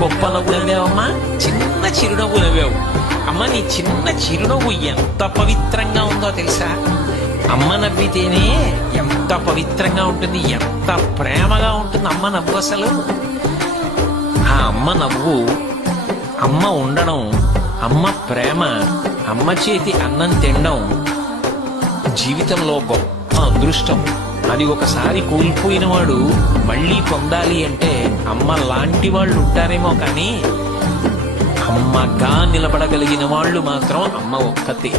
గొప్ప నవ్వు నవ్వావమ్మా, చిన్న చిరునవ్వు నవ్వావు. అమ్మ నీ చిన్న చిరునవ్వు ఎంత పవిత్రంగా ఉందో తెలుసా? అమ్మ నవ్వితేనే ఎంత పవిత్రంగా ఉంటుంది, ఎంత ప్రేమగా ఉంటుంది అమ్మ నవ్వు. అసలు ఆ అమ్మ నవ్వు, అమ్మ ఉండడం, అమ్మ ప్రేమ, అమ్మ చేతి అన్నం తినడం జీవితంలో గొప్ప అదృష్టం. అది ఒకసారి కోల్పోయిన వాడు మళ్ళీ పొందాలి అంటే అమ్మ లాంటి వాళ్ళు ఉంటారేమో, కానీ అమ్మగా నిలబడగలిగిన వాళ్ళు మాత్రం అమ్మ ఒక్కతే.